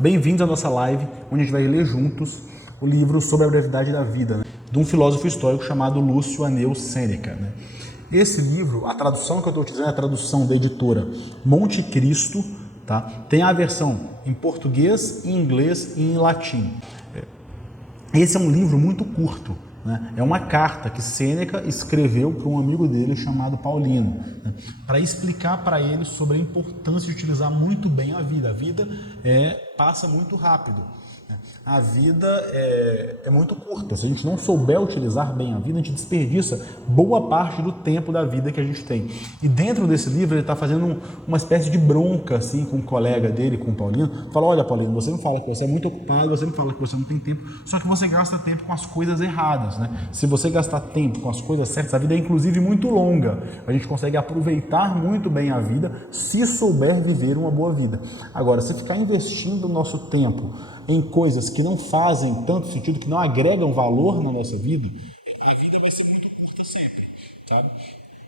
Bem-vindos à nossa live, onde a gente vai ler juntos o livro Sobre a Brevidade da Vida, né, de um filósofo histórico chamado Lúcio Anneu Sêneca. Né? Esse livro, a tradução que eu estou utilizando é a tradução da editora Monte Cristo, tá? Tem a versão em português, em inglês e em latim. Esse é um livro muito curto, né? É uma carta que Sêneca escreveu para um amigo dele chamado Paulino, né? Para explicar para ele sobre a importância de utilizar muito bem a vida. A vida passa muito rápido. A vida é muito curta. Se a gente não souber utilizar bem a vida, a gente desperdiça boa parte do tempo da vida que a gente tem. E dentro desse livro ele está fazendo uma espécie de bronca assim, com um colega dele, com o Paulino. Fala, olha Paulino, você me fala que você é muito ocupado, você me fala que você não tem tempo, só que você gasta tempo com as coisas erradas. Né? Se você gastar tempo com as coisas certas, a vida é inclusive muito longa. A gente consegue aproveitar muito bem a vida se souber viver uma boa vida. Agora, se ficar investindo o nosso tempo em coisas que não fazem tanto sentido, que não agregam valor na nossa vida, a vida vai ser muito curta sempre, sabe?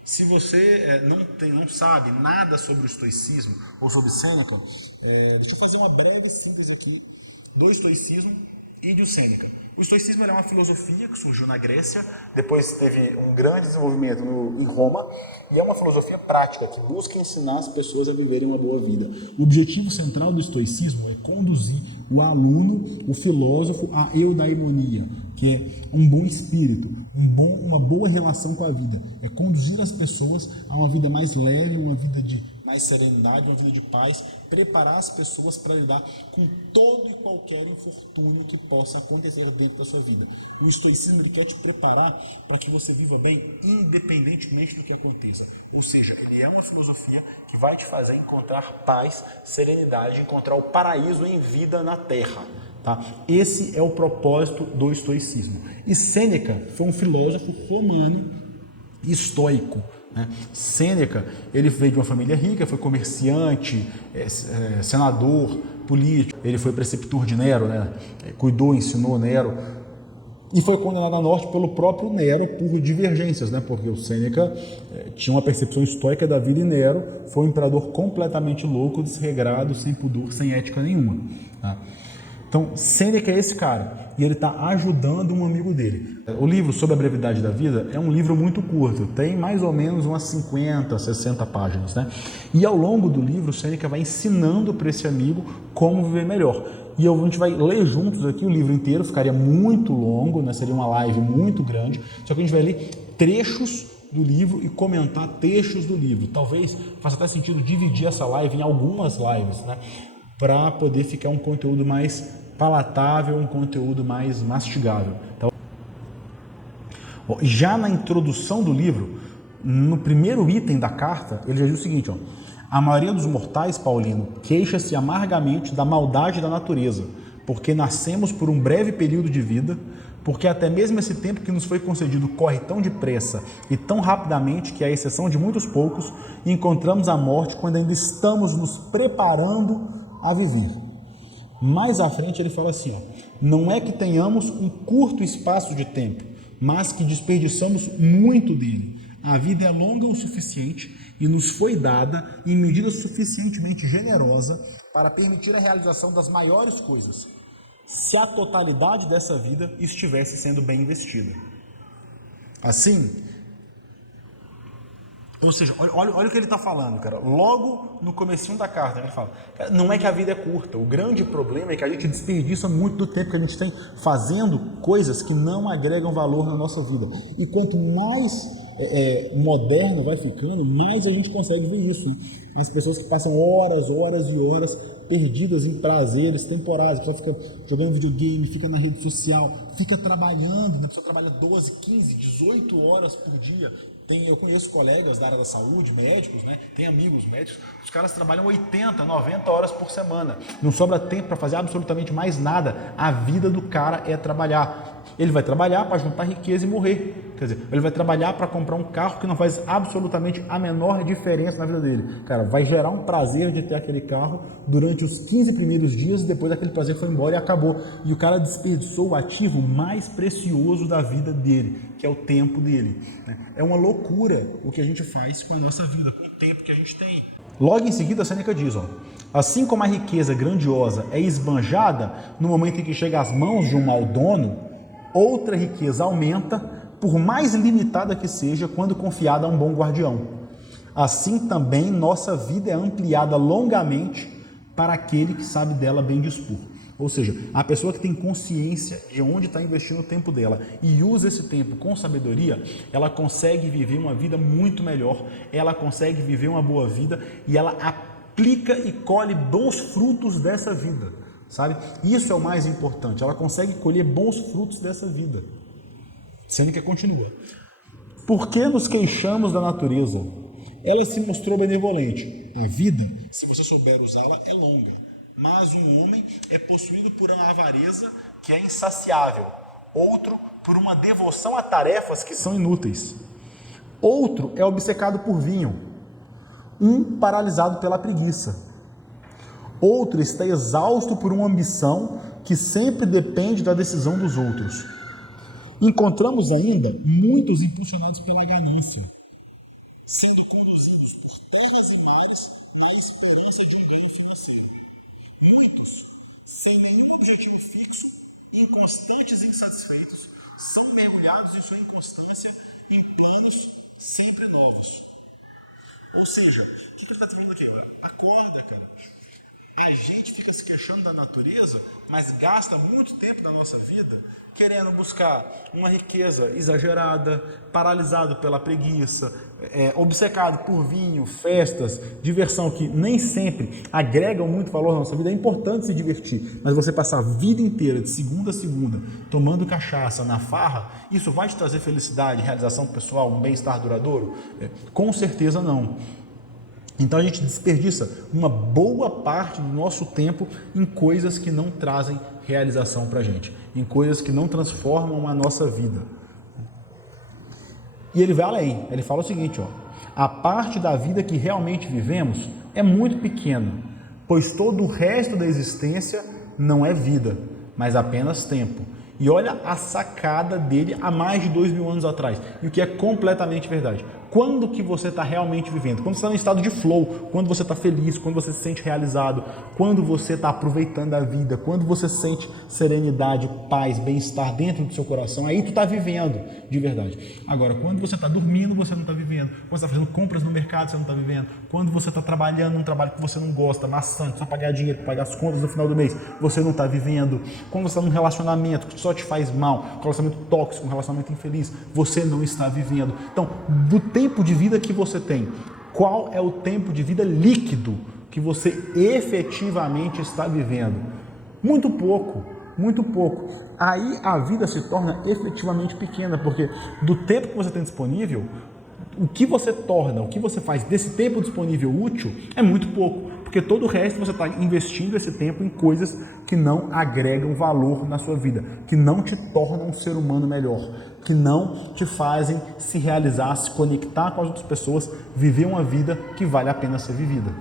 Se você não sabe nada sobre o estoicismo ou sobre Sêneca, deixa eu fazer uma breve síntese aqui do estoicismo e de Sêneca. O estoicismo é uma filosofia que surgiu na Grécia, depois teve um grande desenvolvimento em Roma, e é uma filosofia prática que busca ensinar as pessoas a viverem uma boa vida. O objetivo central do estoicismo é conduzir o aluno, o filósofo, à eudaimonia, que é um bom espírito, uma boa relação com a vida. É conduzir as pessoas a uma vida mais leve, uma vida de mais serenidade, uma vida de paz, preparar as pessoas para lidar com todo e qualquer infortúnio que possa acontecer dentro da sua vida. O estoicismo ele quer te preparar para que você viva bem independentemente do que aconteça. Ou seja, ele é uma filosofia que vai te fazer encontrar paz, serenidade, encontrar o paraíso em vida na Terra. Tá? Esse é o propósito do estoicismo. E Sêneca foi um filósofo romano estoico. Né? Sêneca, ele veio de uma família rica, foi comerciante, senador, político, ele foi preceptor de Nero, né? Cuidou, ensinou Nero, e foi condenado à morte pelo próprio Nero por divergências, né? Porque o Sêneca tinha uma percepção estoica da vida e Nero foi um imperador completamente louco, desregrado, sem pudor, sem ética nenhuma. Tá? Então, Sêneca é esse cara, e ele está ajudando um amigo dele. O livro Sobre a Brevidade da Vida é um livro muito curto, tem mais ou menos umas 50, 60 páginas. Né? E ao longo do livro, Sêneca vai ensinando para esse amigo como viver melhor. E a gente vai ler juntos aqui o livro inteiro, ficaria muito longo, né? Seria uma live muito grande, só que a gente vai ler trechos do livro e comentar trechos do livro. Talvez faça até sentido dividir essa live em algumas lives, né? Para poder ficar um conteúdo mais palatável, um conteúdo mais mastigável. Então, já na introdução do livro, no primeiro item da carta, ele já diz o seguinte, ó, a maioria dos mortais, Paulino, queixa-se amargamente da maldade da natureza, porque nascemos por um breve período de vida, porque até mesmo esse tempo que nos foi concedido corre tão depressa e tão rapidamente que, à exceção de muitos poucos, encontramos a morte quando ainda estamos nos preparando a viver. Mais à frente ele fala assim, ó, não é que tenhamos um curto espaço de tempo, mas que desperdiçamos muito dele. A vida é longa o suficiente e nos foi dada em medida suficientemente generosa para permitir a realização das maiores coisas, se a totalidade dessa vida estivesse sendo bem investida. Assim, ou seja, olha o que ele está falando, cara. Logo no comecinho da carta, ele fala, cara, não é que a vida é curta, o grande problema é que a gente desperdiça muito do tempo que a gente tem fazendo coisas que não agregam valor na nossa vida. E quanto mais moderno vai ficando, mais a gente consegue ver isso. Né? As pessoas que passam horas e horas perdidas em prazeres temporários, a pessoa fica jogando videogame, fica na rede social, fica trabalhando, né? A pessoa trabalha 12, 15, 18 horas por dia. Eu conheço colegas da área da saúde, médicos, né? Tem amigos médicos, os caras trabalham 80, 90 horas por semana. Não sobra tempo para fazer absolutamente mais nada. A vida do cara é trabalhar. Ele vai trabalhar para juntar riqueza e morrer. Quer dizer, ele vai trabalhar para comprar um carro que não faz absolutamente a menor diferença na vida dele. Cara, vai gerar um prazer de ter aquele carro durante os 15 primeiros dias e depois aquele prazer foi embora e acabou. E o cara desperdiçou o ativo mais precioso da vida dele, que é o tempo dele. É uma loucura o que a gente faz com a nossa vida, com o tempo que a gente tem. Logo em seguida, a Sêneca diz, assim como a riqueza grandiosa é esbanjada no momento em que chega às mãos de um mau dono, outra riqueza aumenta, por mais limitada que seja, quando confiada a um bom guardião. Assim também nossa vida é ampliada longamente para aquele que sabe dela bem dispor. Ou seja, a pessoa que tem consciência de onde está investindo o tempo dela e usa esse tempo com sabedoria, ela consegue viver uma vida muito melhor, ela consegue viver uma boa vida e ela aplica e colhe bons frutos dessa vida, sabe? Isso é o mais importante, ela consegue colher bons frutos dessa vida. Sêneca continua. Por que nos queixamos da natureza? Ela se mostrou benevolente. A vida, se você souber usá-la, é longa. Mas um homem é possuído por uma avareza que é insaciável. Outro por uma devoção a tarefas que são inúteis. Outro é obcecado por vinho. Um paralisado pela preguiça. Outro está exausto por uma ambição que sempre depende da decisão dos outros. Encontramos ainda muitos impulsionados pela ganância, sendo conduzidos por terras e mares na esperança de um ganho financeiro. Muitos, sem nenhum objetivo fixo, inconstantes e insatisfeitos, são mergulhados em sua inconstância em planos sempre novos. Ou seja, o que ele está falando aqui? Acorda, cara. A gente fica se queixando da natureza, mas gasta muito tempo da nossa vida querendo buscar uma riqueza exagerada, paralisado pela preguiça, obcecado por vinho, festas, diversão que nem sempre agregam muito valor na nossa vida. É importante se divertir, mas você passar a vida inteira, de segunda a segunda, tomando cachaça na farra, isso vai te trazer felicidade, realização pessoal, um bem-estar duradouro? Com certeza não. Então a gente desperdiça uma boa parte do nosso tempo em coisas que não trazem realização para a gente, em coisas que não transformam a nossa vida. E ele vai além, ele fala o seguinte, a parte da vida que realmente vivemos é muito pequena, pois todo o resto da existência não é vida, mas apenas tempo. E olha a sacada dele há mais de 2000 anos atrás, e o que é completamente verdade. Quando que você está realmente vivendo? Quando você está no estado de flow, quando você está feliz, quando você se sente realizado, quando você está aproveitando a vida, quando você sente serenidade, paz, bem-estar dentro do seu coração, aí tu está vivendo de verdade. Agora, quando você está dormindo, você não está vivendo. Quando você está fazendo compras no mercado, você não está vivendo. Quando você está trabalhando num trabalho que você não gosta, maçante, só pagar dinheiro, para pagar as contas no final do mês, você não está vivendo. Quando você está num relacionamento que só te faz mal, um relacionamento tóxico, um relacionamento infeliz, você não está vivendo. Então, do tempo de vida que você tem, qual é o tempo de vida líquido que você efetivamente está vivendo? Muito pouco, muito pouco. Aí a vida se torna efetivamente pequena, porque do tempo que você tem disponível, o que você torna, o que você faz desse tempo disponível útil é muito pouco, porque todo o resto você está investindo esse tempo em coisas que não agregam valor na sua vida, que não te tornam um ser humano melhor, que não te fazem se realizar, se conectar com as outras pessoas, viver uma vida que vale a pena ser vivida.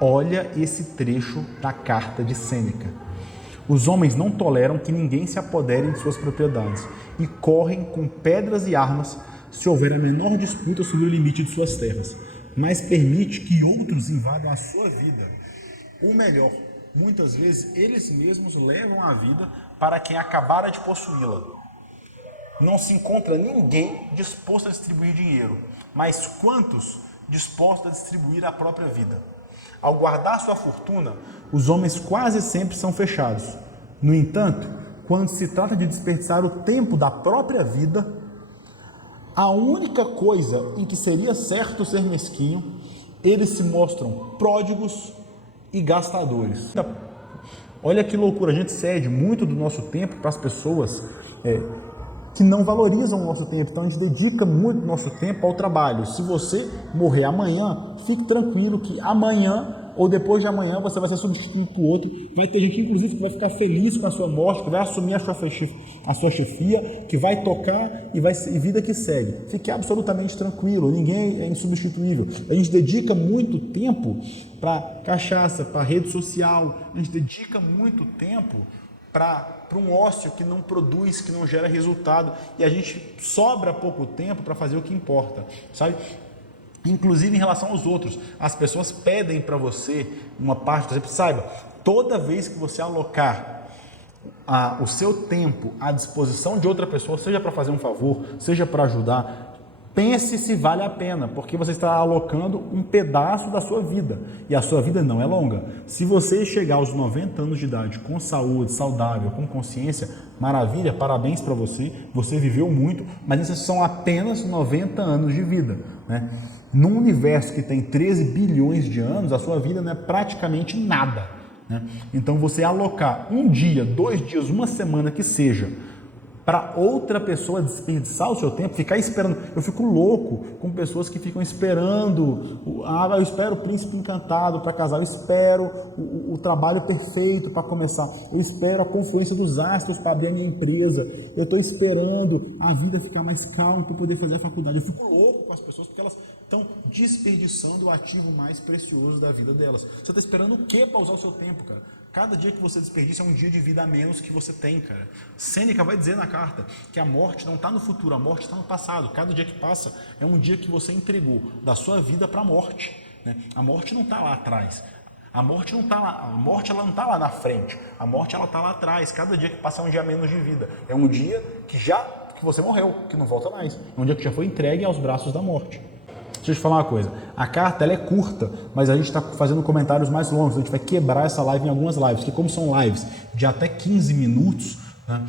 Olha esse trecho da carta de Sêneca. Os homens não toleram que ninguém se apodere de suas propriedades e correm com pedras e armas se houver a menor disputa sobre o limite de suas terras, mas permite que outros invadam a sua vida. O melhor, muitas vezes eles mesmos levam a vida para quem acabara de possuí-la. Não se encontra ninguém disposto a distribuir dinheiro, mas quantos dispostos a distribuir a própria vida? Ao guardar sua fortuna, os homens quase sempre são fechados. No entanto, quando se trata de desperdiçar o tempo da própria vida, a única coisa em que seria certo ser mesquinho, eles se mostram pródigos e gastadores. Olha que loucura, a gente cede muito do nosso tempo para as pessoas que não valorizam o nosso tempo. Então a gente dedica muito do nosso tempo ao trabalho. Se você morrer amanhã, fique tranquilo que amanhã ou depois de amanhã você vai ser substituído por outro. Vai ter gente, inclusive, que vai ficar feliz com a sua morte, que vai assumir a sua chefia, que vai tocar e vida que segue. Fique absolutamente tranquilo, ninguém é insubstituível. A gente dedica muito tempo para cachaça, para rede social, a gente dedica muito tempo para um ócio que não produz, que não gera resultado, e a gente sobra pouco tempo para fazer o que importa, sabe? Inclusive em relação aos outros, as pessoas pedem para você uma parte, por exemplo, saiba, toda vez que você alocar o seu tempo à disposição de outra pessoa, seja para fazer um favor, seja para ajudar, pense se vale a pena, porque você está alocando um pedaço da sua vida, e a sua vida não é longa. Se você chegar aos 90 anos de idade com saúde, saudável, com consciência, maravilha, parabéns para você, você viveu muito, mas esses são apenas 90 anos de vida, né? Num universo que tem 13 bilhões de anos, a sua vida não é praticamente nada, né? Então você alocar um dia, 2 dias, uma semana que seja, para outra pessoa desperdiçar o seu tempo, ficar esperando. Eu fico louco com pessoas que ficam esperando, eu espero o príncipe encantado para casar, eu espero o trabalho perfeito para começar, eu espero a confluência dos astros para abrir a minha empresa, eu estou esperando a vida ficar mais calma para poder fazer a faculdade. Eu fico louco com as pessoas porque elas estão desperdiçando o ativo mais precioso da vida delas. Você está esperando o quê para usar o seu tempo, cara? Cada dia que você desperdiça é um dia de vida a menos que você tem, cara. Sêneca vai dizer na carta que a morte não está no futuro, a morte está no passado. Cada dia que passa é um dia que você entregou da sua vida para a morte, né? A morte não está lá atrás. A morte não está lá, a morte ela não está lá na frente. A morte ela está lá atrás. Cada dia que passa é um dia a menos de vida. É um dia que você morreu, que não volta mais. É um dia que já foi entregue aos braços da morte. Deixa eu te falar uma coisa, a carta ela é curta, mas a gente está fazendo comentários mais longos, a gente vai quebrar essa live em algumas lives, que como são lives de até 15 minutos, né,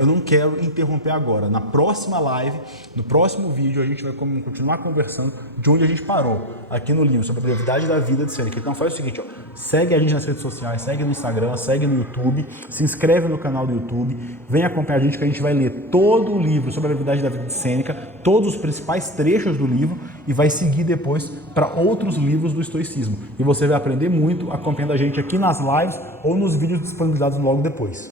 eu não quero interromper agora. Na próxima live, no próximo vídeo, a gente vai continuar conversando de onde a gente parou, aqui no livro, sobre a brevidade da vida de Sêneca. Então faz o seguinte, segue a gente nas redes sociais, segue no Instagram, segue no YouTube, se inscreve no canal do YouTube, vem acompanhar a gente que a gente vai ler todo o livro sobre a brevidade da vida de Sêneca, todos os principais trechos do livro e vai seguir depois para outros livros do estoicismo. E você vai aprender muito acompanhando a gente aqui nas lives ou nos vídeos disponibilizados logo depois.